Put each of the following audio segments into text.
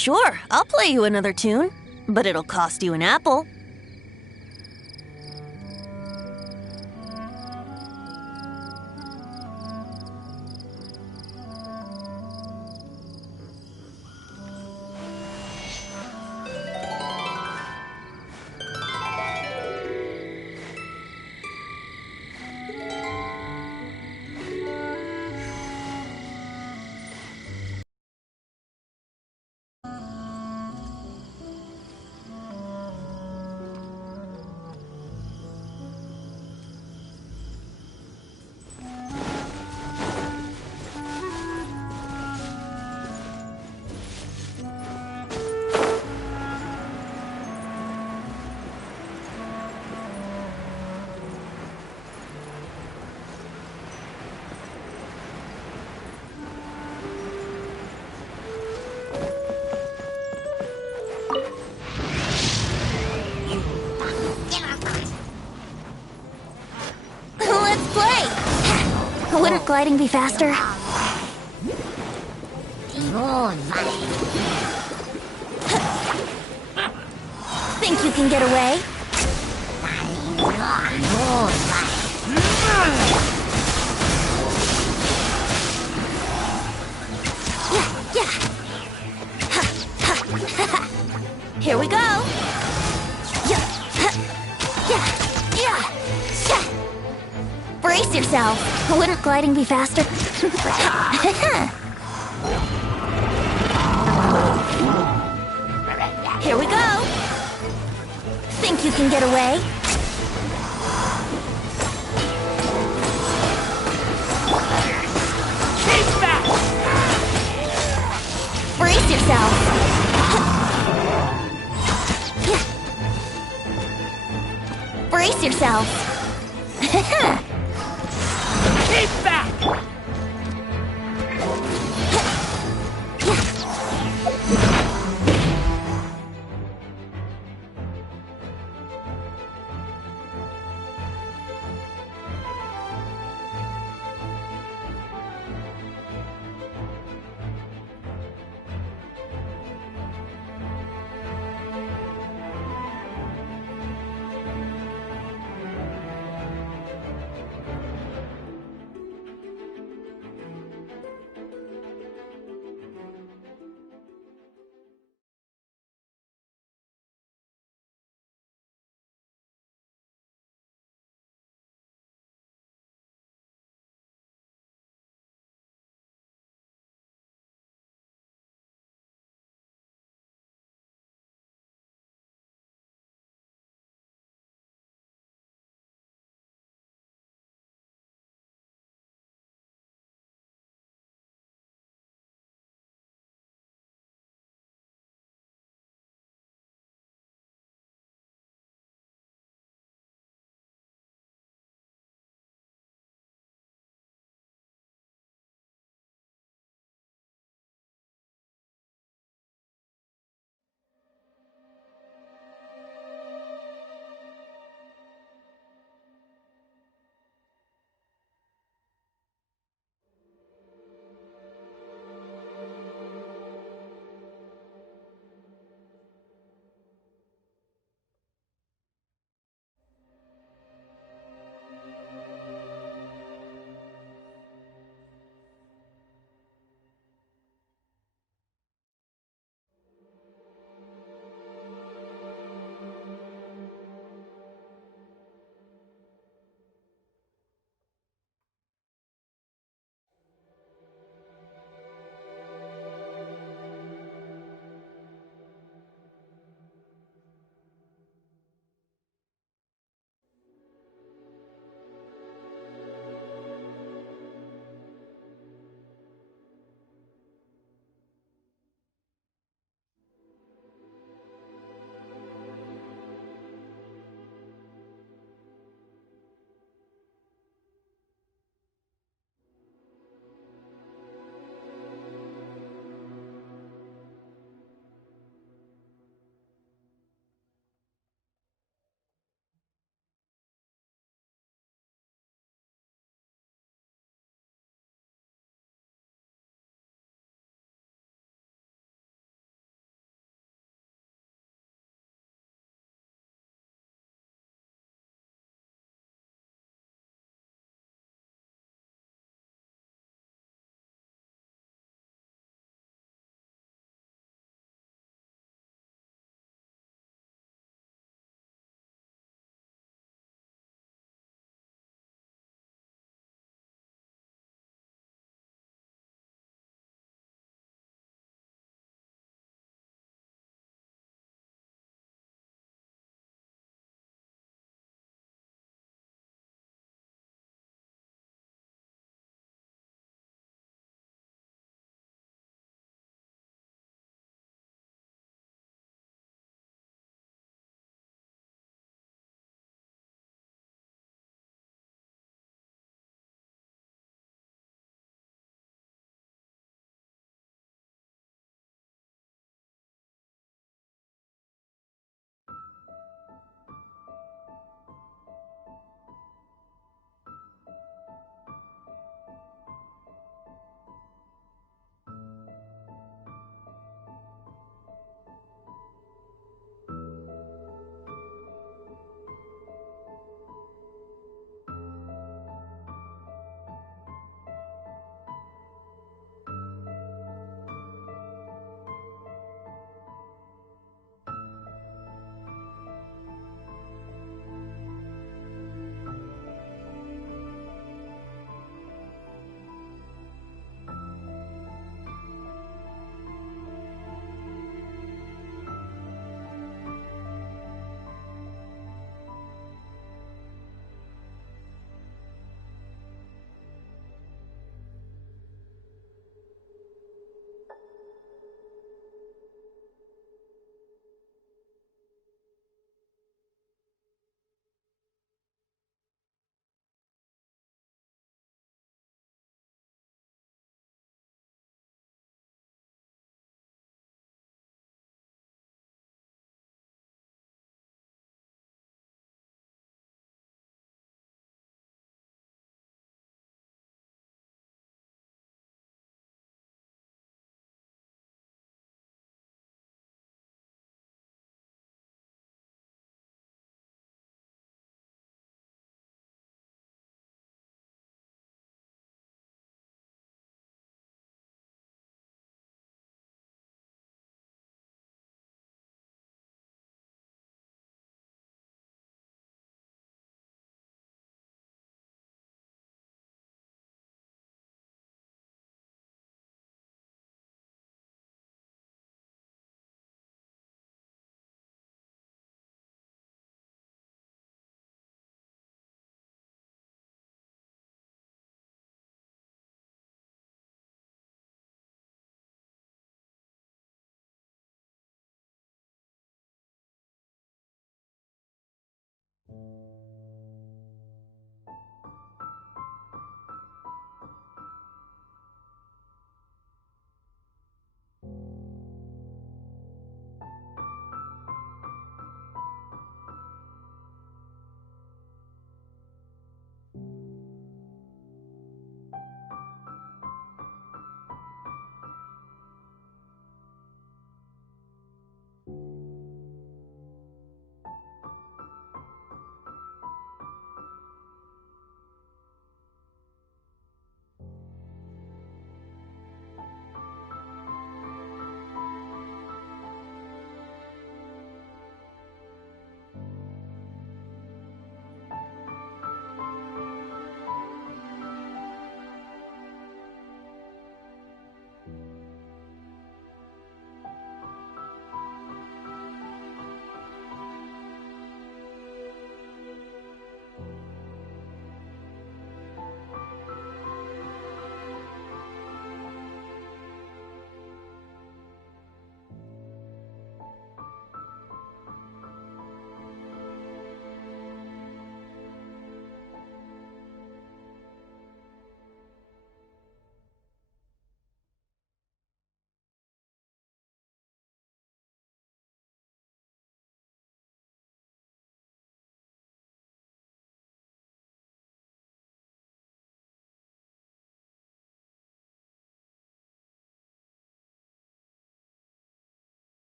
Sure, I'll play you another tune, but it'll cost you an apple. Wouldn't gliding be faster? Think you can get away? Here we go! Brace yourself! Wouldn't gliding be faster? Here we go! Think you can get away? Keep back! Brace yourself! Brace yourself! Keep back!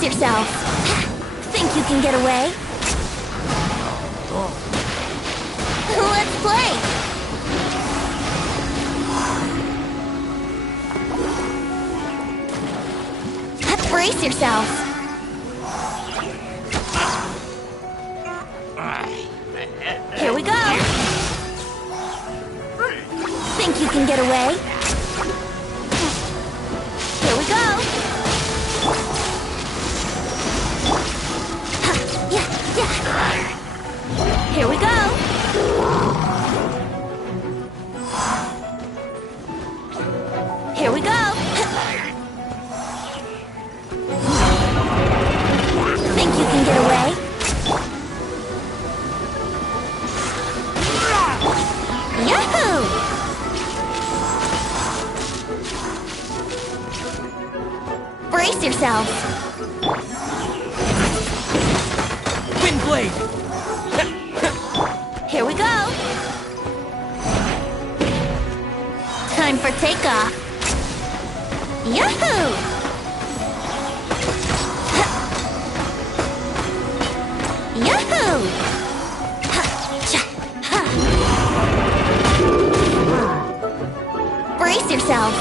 Brace yourself! Think you can get away? Let's play! Brace yourself! Here we go! Think you can get away? Here we go! Here we go! Here we go! Think you can get away? Yahoo! Brace yourself! Wind blade! Here we go! Time for takeoff! Yahoo! Yahoo! Brace yourself!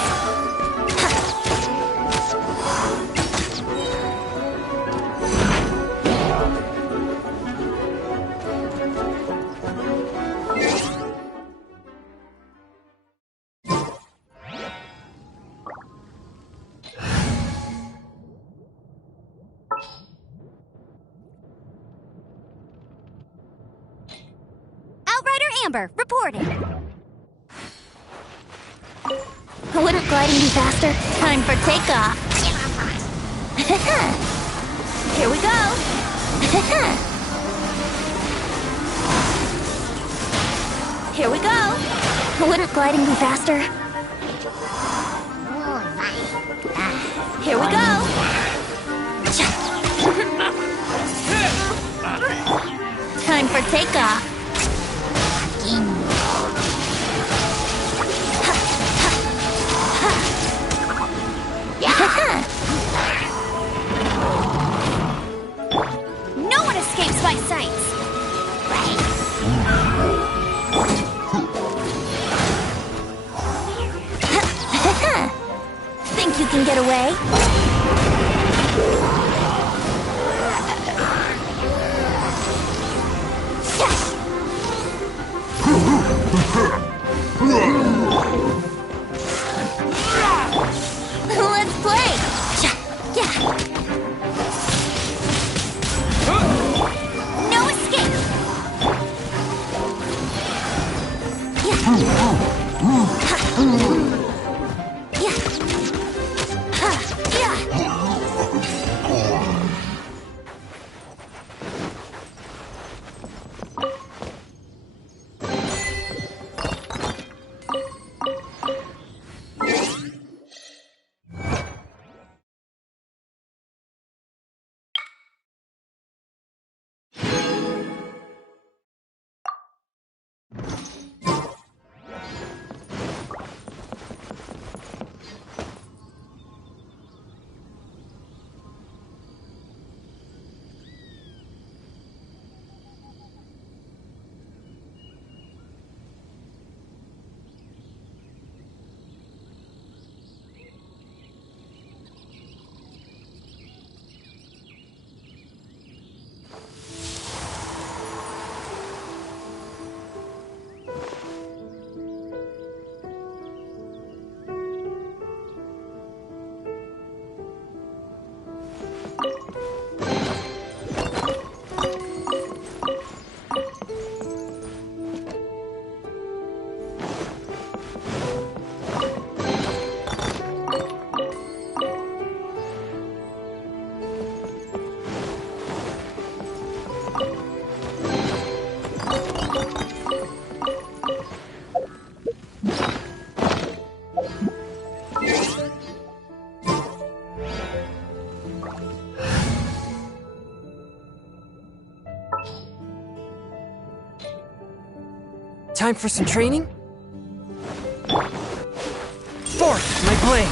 Amber, reporting. Wouldn't gliding be faster? Time for takeoff. Here we go. Here we go. Wouldn't gliding be faster? Here we go. Time for takeoff. No one escapes my sights. Think you can get away? Let's play! No escape. Time for some training? Forth, my blade!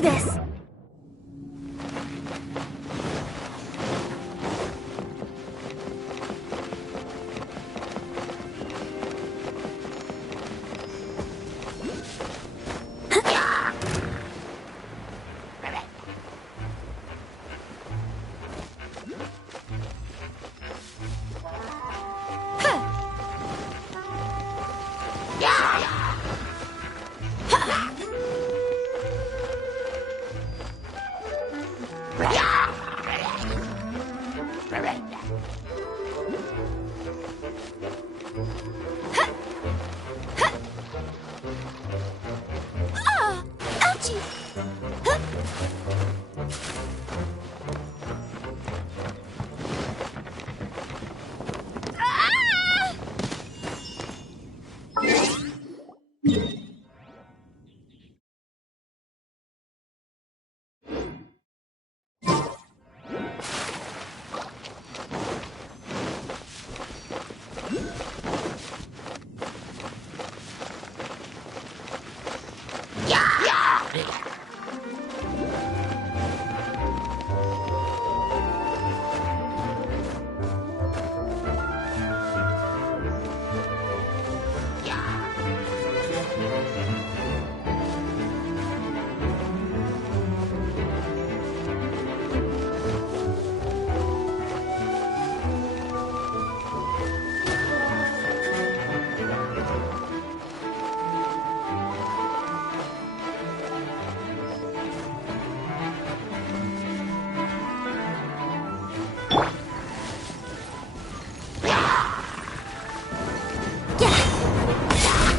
do this!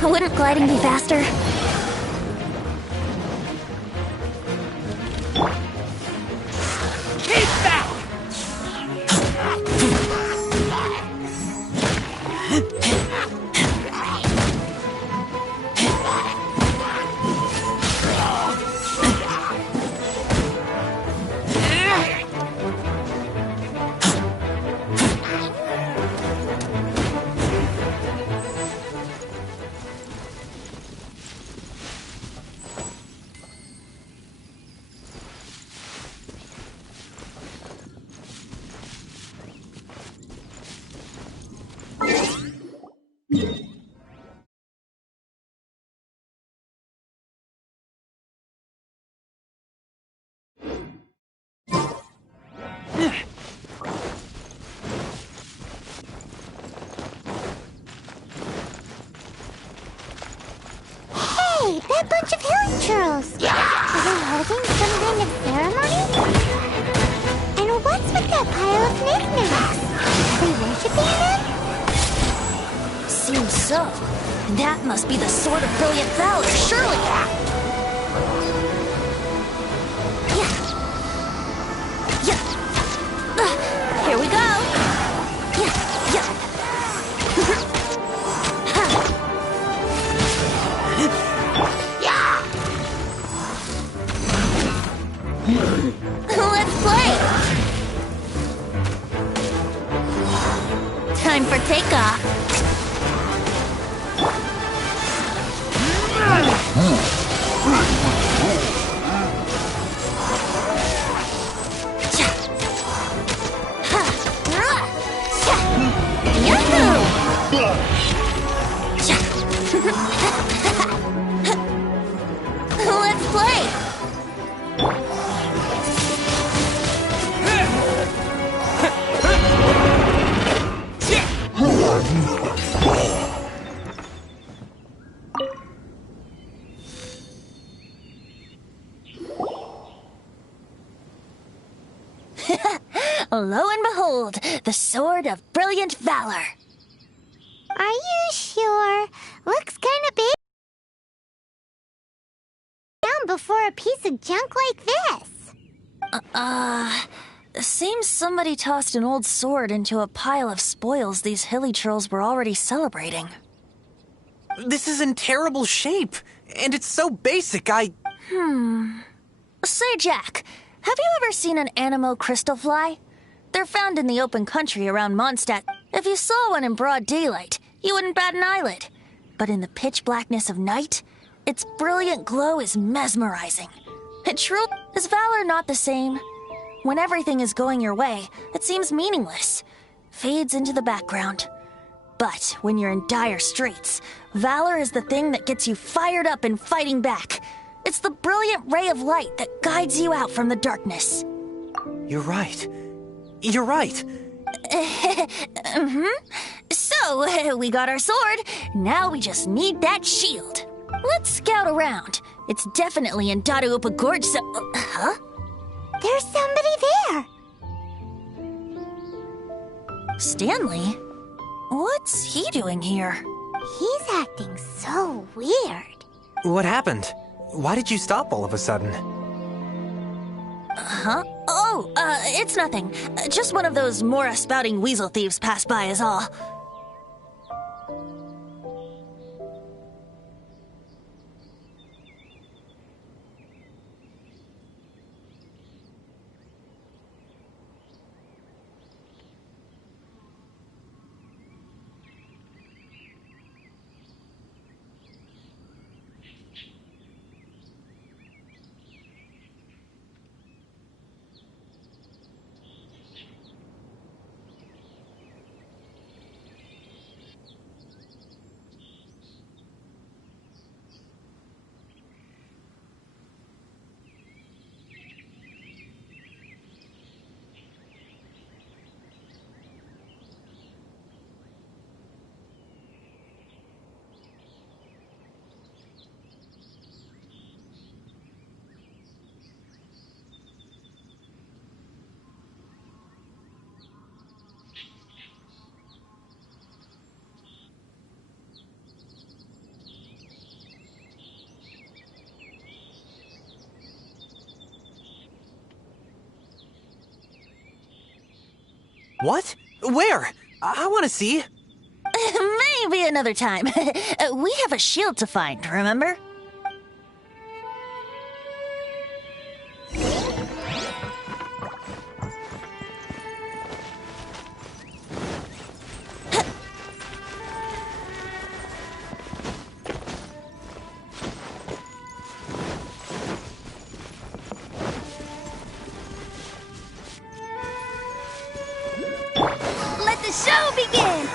Wouldn't gliding be faster? Keep back! Hey, that bunch of hilly churls! Are they holding some kind of ceremony? And what's with that pile of knickknacks? Are they worshipping them? Seems so. That must be the Sword of Brilliant Valor, surely! Here we go! Let's play! Time for takeoff! Let's play! Lo and behold, the Sword of Brilliant Valor! Are you sure? Looks kinda big down before a piece of junk like this. Seems somebody tossed an old sword into a pile of spoils these hilly trolls were already celebrating. This is in terrible shape, and it's so basic, Say, Jack, have you ever seen an Anemo crystal fly? They're found in the open country around Mondstadt. If you saw one in broad daylight, you wouldn't bat an eyelid. But in the pitch blackness of night, its brilliant glow is mesmerizing. True, is valor not the same? When everything is going your way, it seems meaningless, fades into the background. But when you're in dire straits, valor is the thing that gets you fired up and fighting back. It's the brilliant ray of light that guides you out from the darkness. You're right. You're right. So, we got our sword. Now we just need that shield. Let's scout around. It's definitely in Dadaupa Gorge, so... Huh? There's somebody there. Stanley? What's he doing here? He's acting so weird. What happened? Why did you stop all of a sudden? Huh? Oh, it's nothing. Just one of those Mora-spouting weasel thieves passed by is all. What? Where? I want to see. Maybe another time. We have a shield to find, remember? Let the show begin!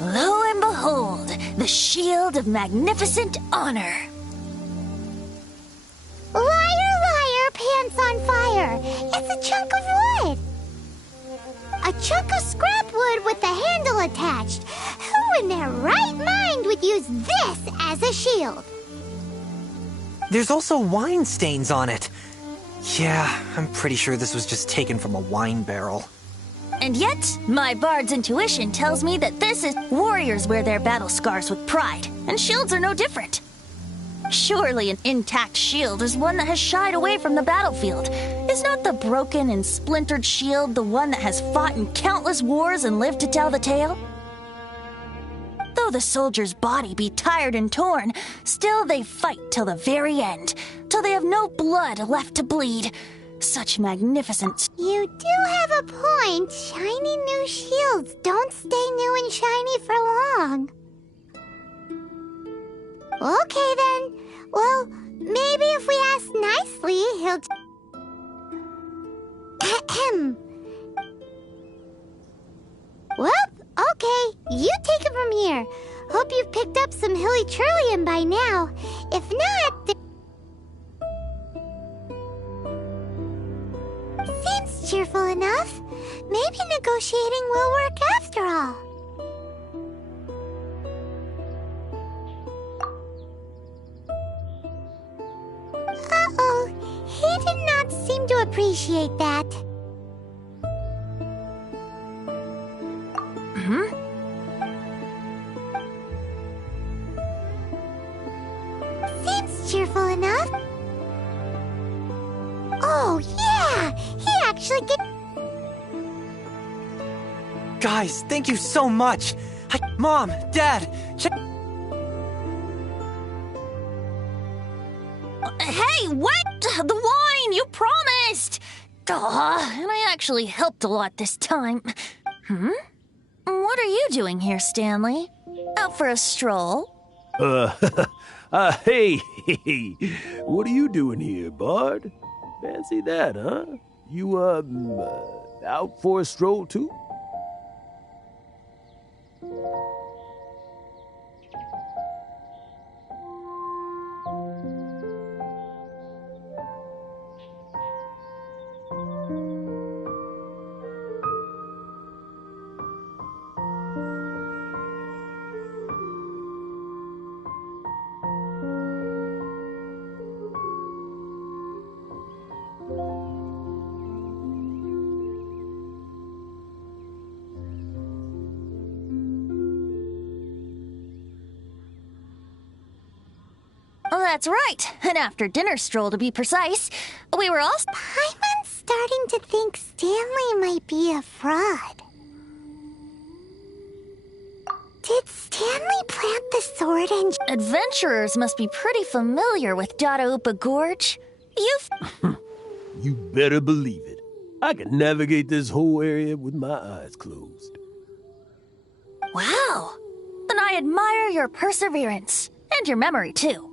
Lo and behold, the shield of magnificent honor. Liar, liar, pants on fire. It's a chunk of wood. A chunk of scrap wood with the handle attached. Who in their right mind would use this as a shield? There's also wine stains on it. Yeah, I'm pretty sure this was just taken from a wine barrel. And yet, my bard's intuition tells me that this is... Warriors wear their battle scars with pride, and shields are no different. Surely an intact shield is one that has shied away from the battlefield. Is not the broken and splintered shield the one that has fought in countless wars and lived to tell the tale? Though Though the soldier's body be tired and torn, still they fight till the very end, till they have no blood left to bleed. Such magnificence. You do have a point. Shiny new shields don't stay new and shiny for long. Okay then. Well, maybe if we ask nicely, he'll... Ahem. Well, okay. You take it from here. Hope you've picked up some hilly trillium by now. If not... Seems cheerful enough. Maybe negotiating will work after all. Uh-oh. He did not seem to appreciate that. Seems cheerful enough. Oh, yeah! He actually get... Guys, thank you so much. Mom, Dad, check... Hey, what? The wine, you promised! And I actually helped a lot this time. What are you doing here, Stanley? Out for a stroll? Hey, what are you doing here, Bard? Fancy that, huh? You, out for a stroll, too? Oh, that's right. An after-dinner stroll, to be precise. We were all... Paimon's starting to think Stanley might be a fraud. Did Stanley plant the sword and... Adventurers must be pretty familiar with Dadaupa Gorge. You've... You better believe it. I can navigate this whole area with my eyes closed. Wow. Then I admire your perseverance. And your memory, too.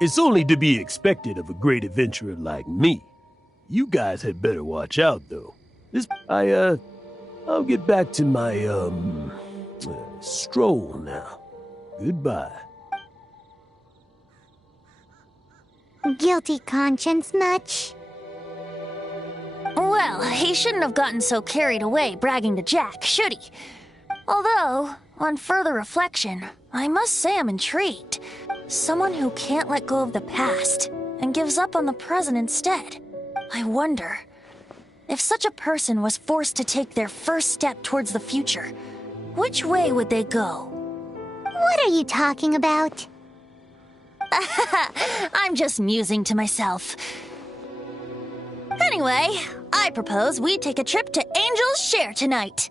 It's only to be expected of a great adventurer like me. You guys had better watch out, though. I'll get back to my, stroll now. Goodbye. Guilty conscience much? Well, he shouldn't have gotten so carried away bragging to Jack, should he? Although, on further reflection, I must say I'm intrigued. Someone who can't let go of the past and gives up on the present instead. I wonder, if such a person was forced to take their first step towards the future, which way would they go? What are you talking about? I'm just musing to myself. Anyway, I propose we take a trip to Angel's Share tonight.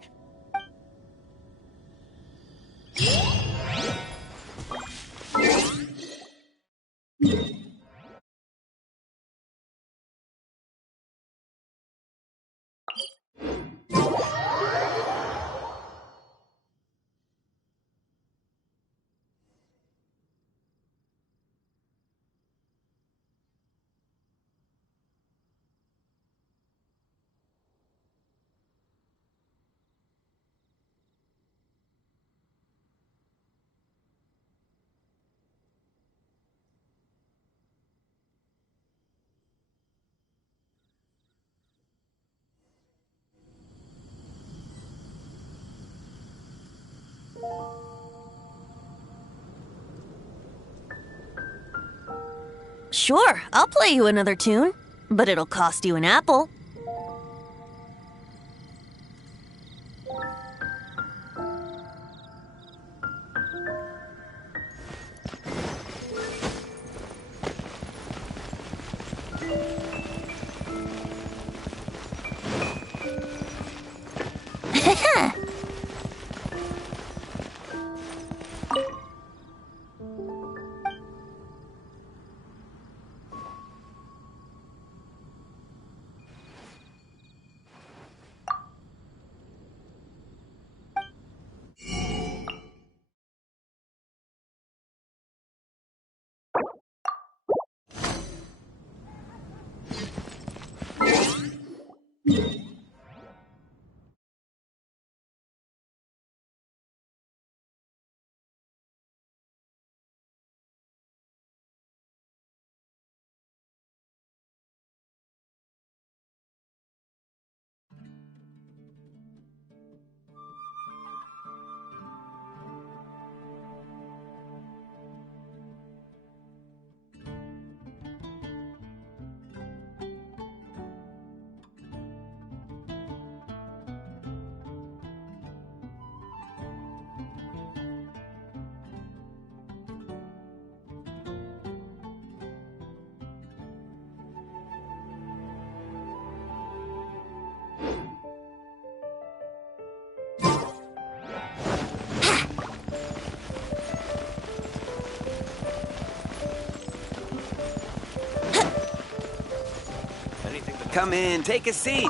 Sure, I'll play you another tune, but it'll cost you an apple. Come in, take a seat.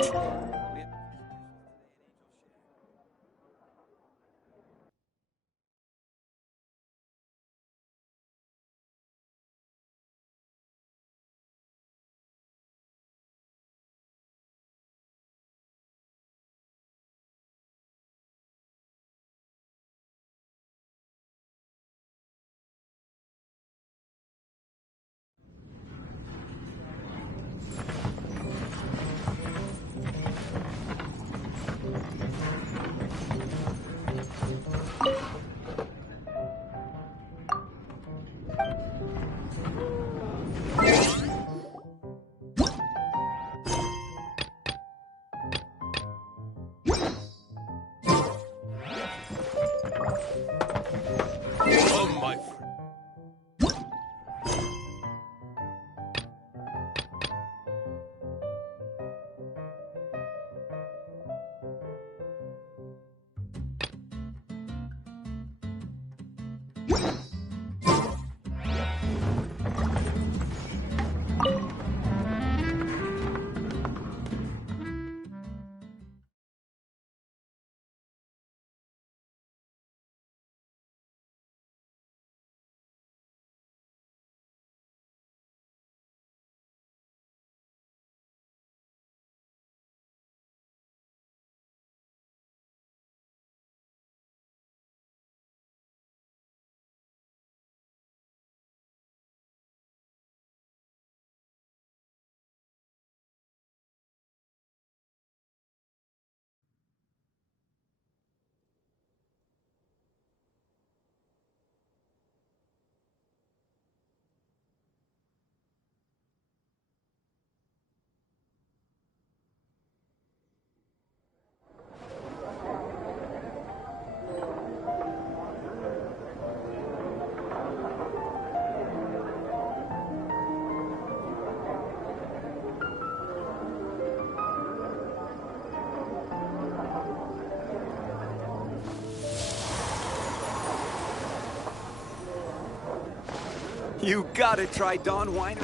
You gotta try Dawn Winery.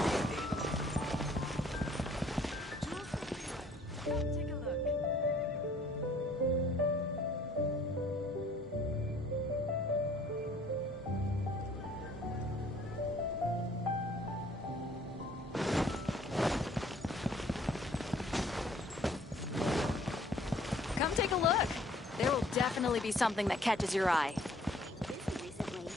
Come take a look. There will definitely be something that catches your eye. Recently.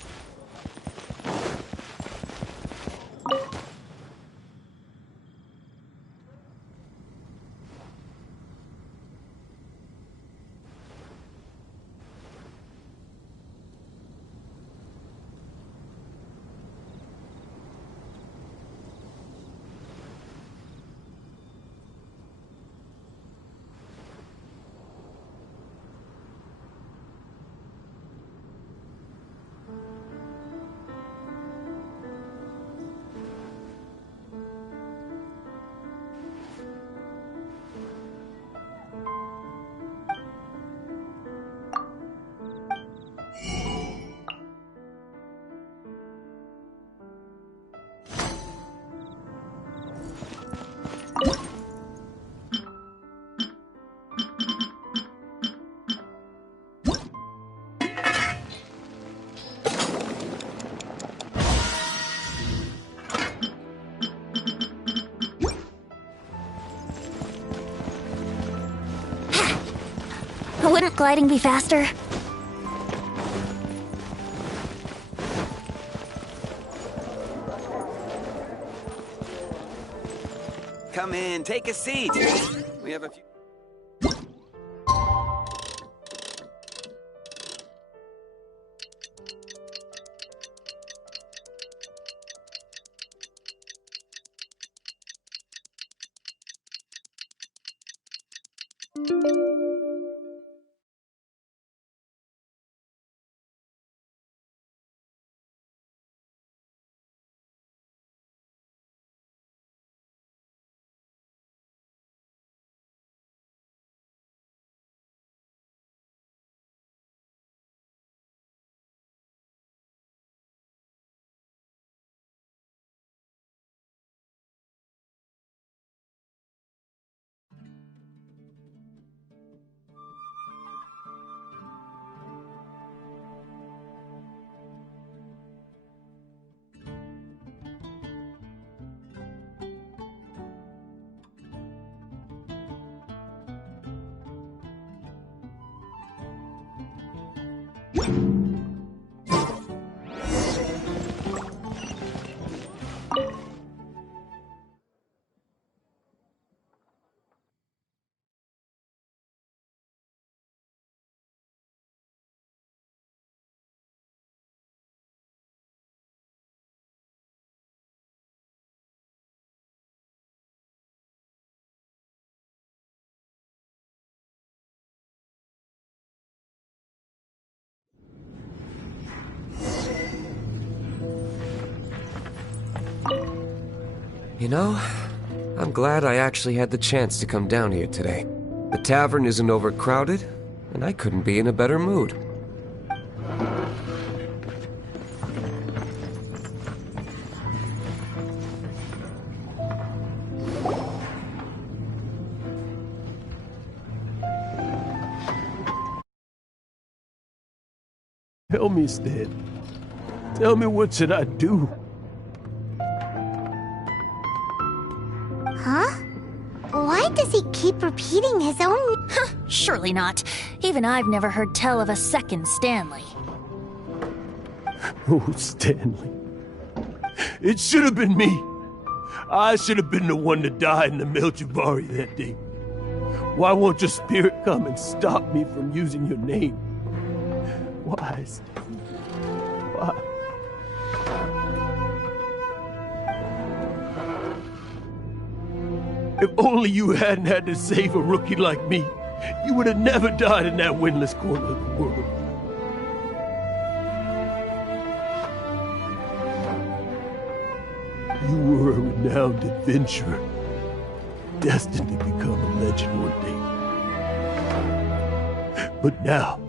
Wouldn't gliding be faster? Come in, take a seat. We have a few... You know, I'm glad I actually had the chance to come down here today. The tavern isn't overcrowded, and I couldn't be in a better mood. Tell me, Stan. Tell me, what should I do? Huh? Why does he keep repeating his own... Surely not. Even I've never heard tell of a second Stanley. Oh, Stanley. It should have been me. I should have been the one to die in the Meljabari that day. Why won't your spirit come and stop me from using your name? Why, Stanley? Why? If only you hadn't had to save a rookie like me, you would have never died in that windless corner of the world. You were a renowned adventurer, destined to become a legend one day. But now,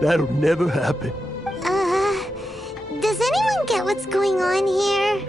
that'll never happen. Does anyone get what's going on here?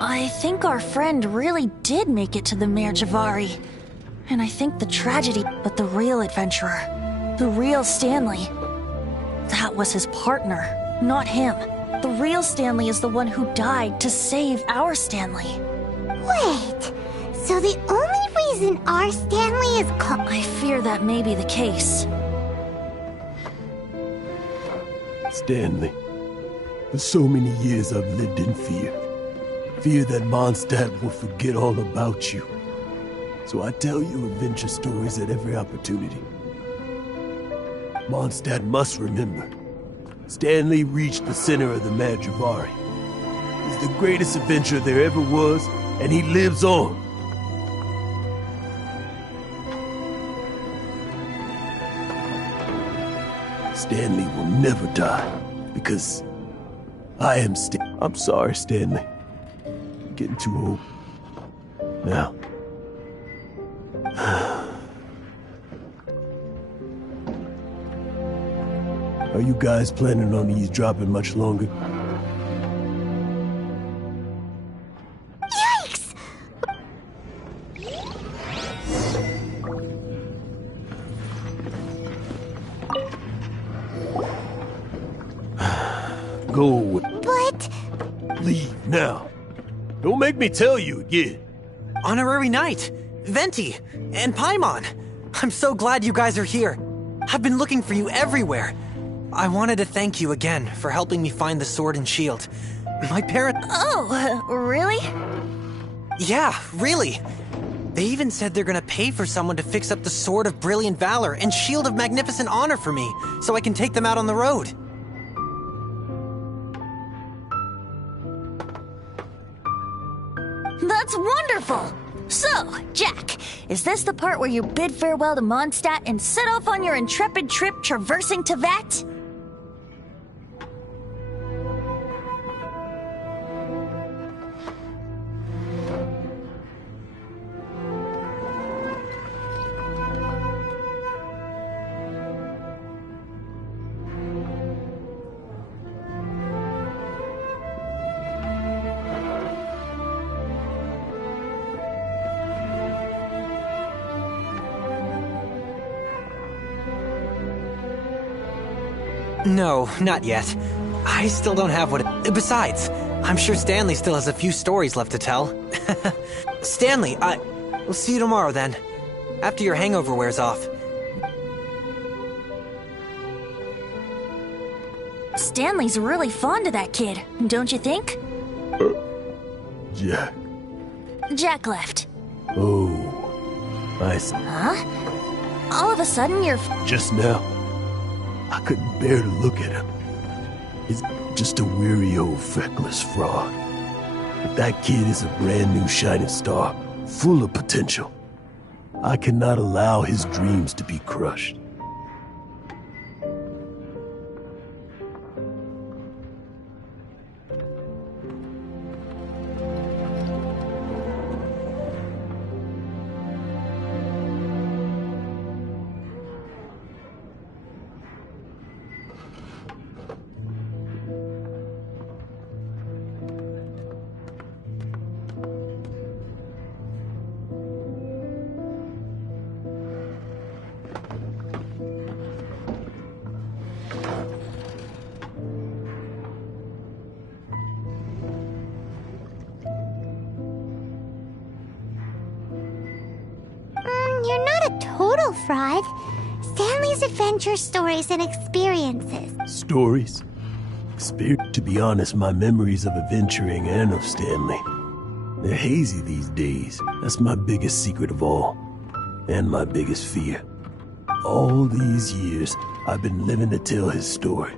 I think our friend really did make it to the Mare Javari. And I think the tragedy, but the real adventurer, the real Stanley, that was his partner, not him. The real Stanley is the one who died to save our Stanley. Wait, so the only reason our Stanley is called... I fear that may be the case. Stanley, for so many years I've lived in fear. Fear that Mondstadt will forget all about you. So I tell you adventure stories at every opportunity. Mondstadt must remember. Stanley reached the center of the Mare Javari. He's the greatest adventurer there ever was, and he lives on. Stanley will never die, because I am I'm sorry, Stanley. I'm getting too old. Now. Are you guys planning on eavesdropping much longer? Yikes! Go away. But... Leave now. Don't make me tell you again. Honorary Knight, Venti, and Paimon. I'm so glad you guys are here. I've been looking for you everywhere. I wanted to thank you again for helping me find the sword and shield. My parents... Oh, really? Yeah, really. They even said they're gonna pay for someone to fix up the Sword of Brilliant Valor and Shield of Magnificent Honor for me, so I can take them out on the road. That's wonderful! So, Jack, is this the part where you bid farewell to Mondstadt and set off on your intrepid trip traversing Tevat? No, not yet. I still don't have what it... Besides, I'm sure Stanley still has a few stories left to tell. Stanley, we'll see you tomorrow then. After your hangover wears off. Stanley's really fond of that kid, don't you think? Jack. Jack left. Oh, I see. Huh? all of a sudden you're... Just now, I couldn't bear to look at him. He's just a weary old feckless fraud. But that kid is a brand new shining star, full of potential. I cannot allow his dreams to be crushed. You're not a total fraud. Stanley's adventure stories and experiences. Stories? To be honest, my memories of adventuring and of Stanley, they're hazy these days. That's my biggest secret of all. And my biggest fear. All these years, I've been living to tell his story.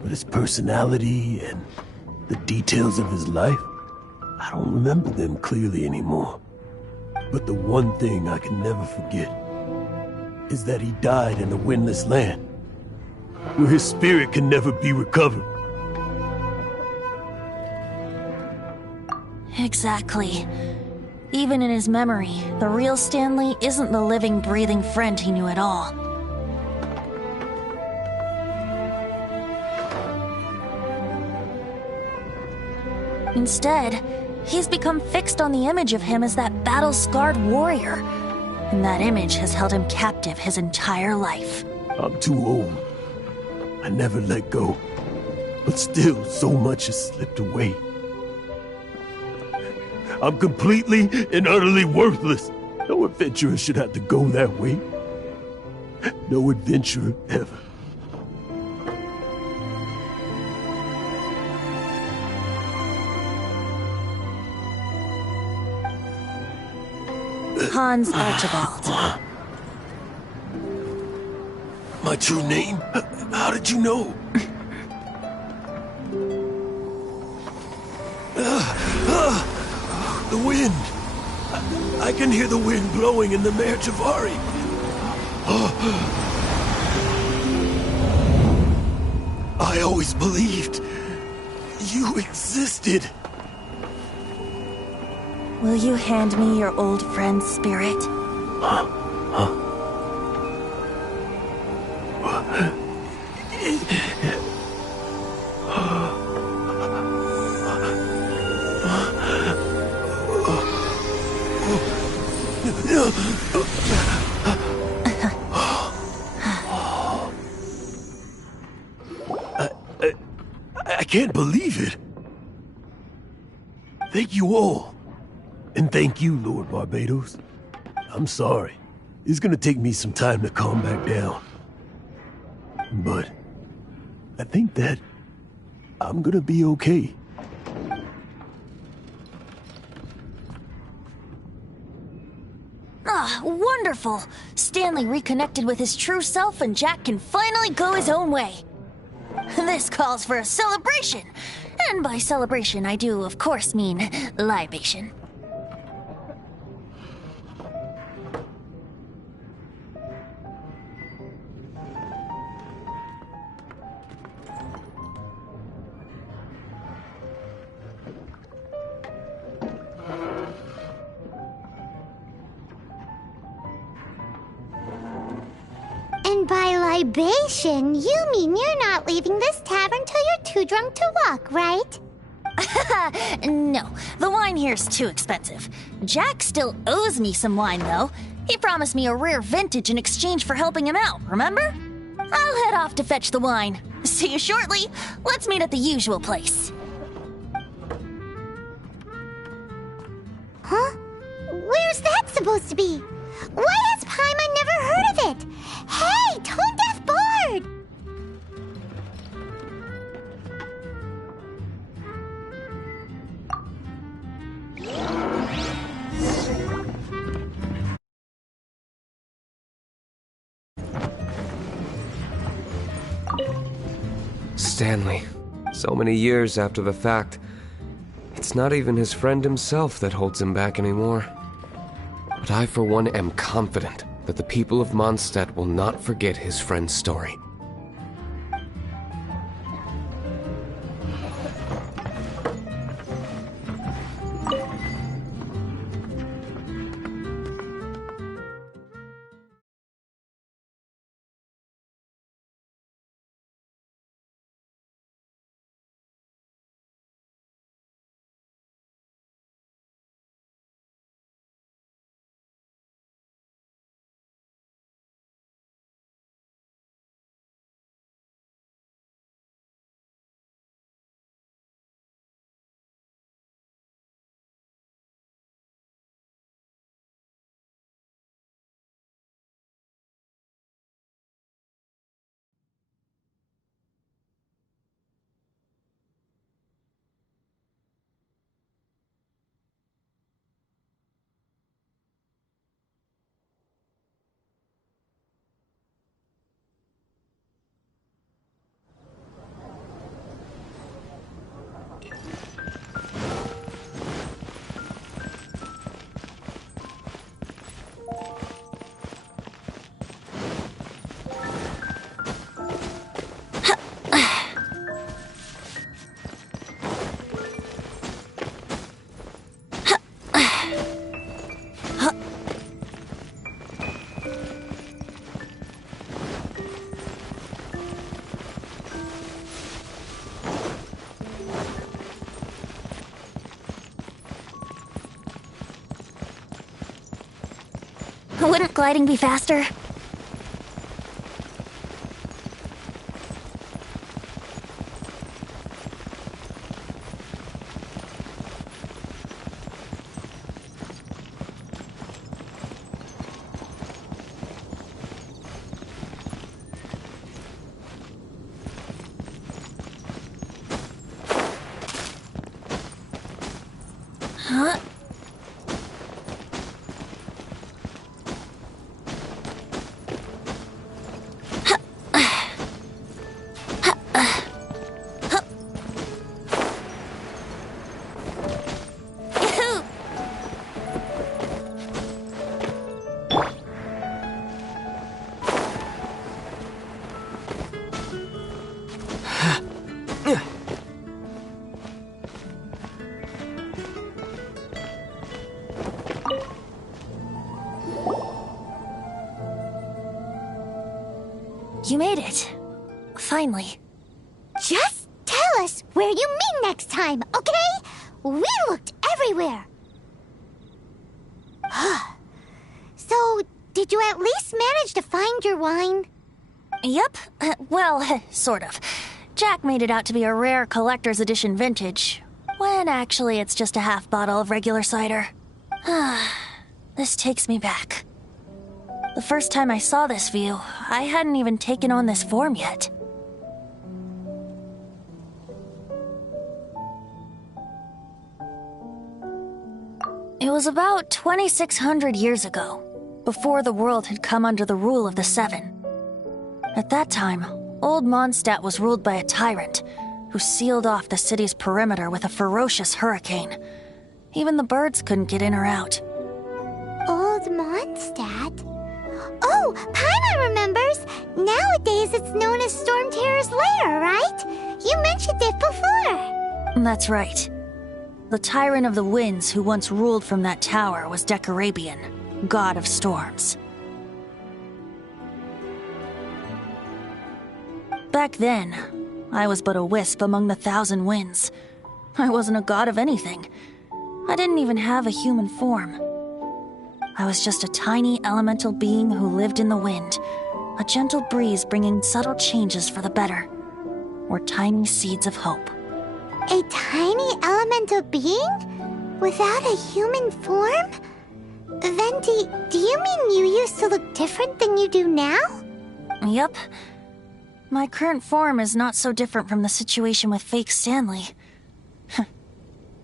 But his personality and the details of his life, I don't remember them clearly anymore. But the one thing I can never forget is that he died in a windless land, where his spirit can never be recovered. Exactly. Even in his memory, the real Stanley isn't the living, breathing friend he knew at all. Instead, he's become fixed on the image of him as that battle-scarred warrior. And that image has held him captive his entire life. I'm too old. I never let go. But still, so much has slipped away. I'm completely and utterly worthless. No adventurer should have to go that way. No adventurer ever. Hans Archibald. My true name? How did you know? The wind. I can hear the wind blowing in the Mare Javari. I always believed you existed. Will you hand me your old friend's spirit? I can't believe it. Thank you all. And thank you, Lord Barbados. I'm sorry. It's gonna take me some time to calm back down. But I think that I'm gonna be okay. Ah, wonderful! Stanley reconnected with his true self and Jack can finally go his own way. This calls for a celebration. And by celebration, I do, of course, mean libation. And by libation, you mean you're not leaving this tavern till you're too drunk to walk, right? No, the wine here's too expensive. Jack still owes me some wine, though. He promised me a rare vintage in exchange for helping him out, remember? I'll head off to fetch the wine. See you shortly. Let's meet at the usual place. Huh? Where's that supposed to be? Why has Paimon never heard of it? Hey, Tone Deaf Bard! Stanley. So many years after the fact. It's not even his friend himself that holds him back anymore. But I, for one, am confident that the people of Mondstadt will not forget his friend's story. Wouldn't gliding be faster? Huh? You made it. Finally. Just tell us where you meet next time, okay? We looked everywhere. So, did you at least manage to find your wine? Yep. Well, sort of. Jack made it out to be a rare collector's edition vintage, when actually it's just a half bottle of regular cider. This takes me back. The first time I saw this view, I hadn't even taken on this form yet. It was about 2,600 years ago, before the world had come under the rule of the Seven. At that time, Old Mondstadt was ruled by a tyrant who sealed off the city's perimeter with a ferocious hurricane. Even the birds couldn't get in or out. Old Mondstadt? Oh, Paimon remembers! Nowadays it's known as Storm Terror's lair, right? You mentioned it before. That's right. The tyrant of the winds who once ruled from that tower was Decarabian, god of storms. Back then, I was but a wisp among the thousand winds. I wasn't a god of anything. I didn't even have a human form. I was just a tiny elemental being who lived in the wind, a gentle breeze bringing subtle changes for the better, or tiny seeds of hope. A tiny elemental being? Without a human form? Venti, do you mean you used to look different than you do now? Yup. My current form is not so different from the situation with fake Stanley.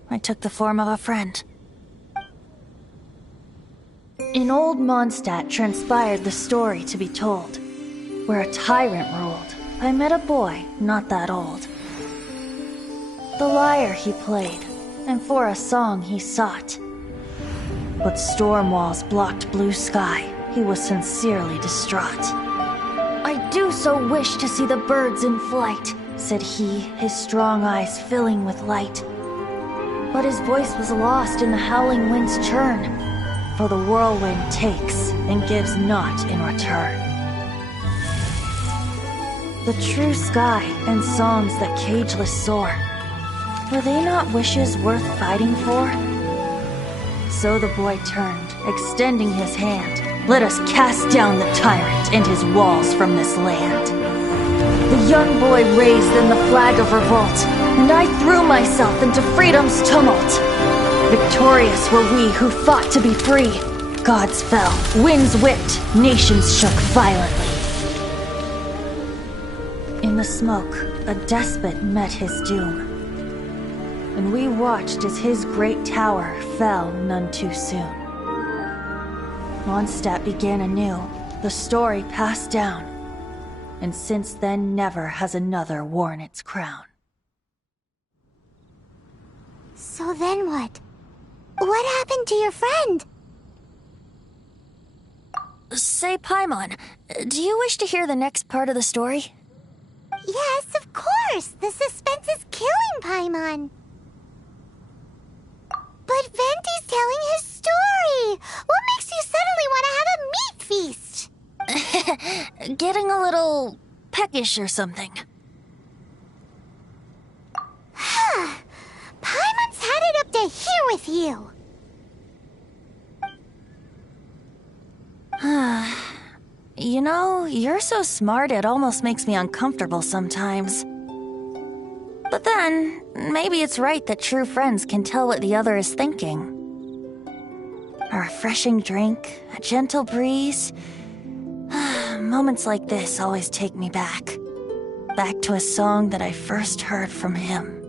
I took the form of a friend. In Old Mondstadt transpired the story to be told, where a tyrant ruled I met a boy not that old. The lyre he played, and for a song he sought. But storm walls blocked blue sky, he was sincerely distraught. "I do so wish to see the birds in flight," said he, his strong eyes filling with light. But his voice was lost in the howling wind's churn, for the whirlwind takes and gives not in return. The true sky and songs that cageless soar, were they not wishes worth fighting for? So the boy turned, extending his hand. "Let us cast down the tyrant and his walls from this land." The young boy raised then the flag of revolt, and I threw myself into freedom's tumult. Victorious were we who fought to be free. Gods fell, winds whipped, nations shook violently. In the smoke, a despot met his doom, and we watched as his great tower fell none too soon. Mondstadt began anew, the story passed down, and since then never has another worn its crown. So then what? What happened to your friend? Say, Paimon, do you wish to hear the next part of the story? Yes, of course! The suspense is killing Paimon! But Venti's telling his story! What makes you suddenly want to have a meat feast? Getting a little peckish or something. Paimon's had it up to here with you! You know, you're so smart it almost makes me uncomfortable sometimes. But then, maybe it's right that true friends can tell what the other is thinking. A refreshing drink, a gentle breeze. Moments like this always take me back. Back to a song that I first heard from him.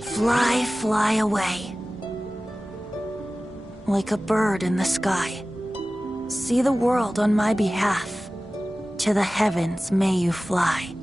Fly, fly away. Like a bird in the sky. See the world on my behalf. To the heavens may you fly.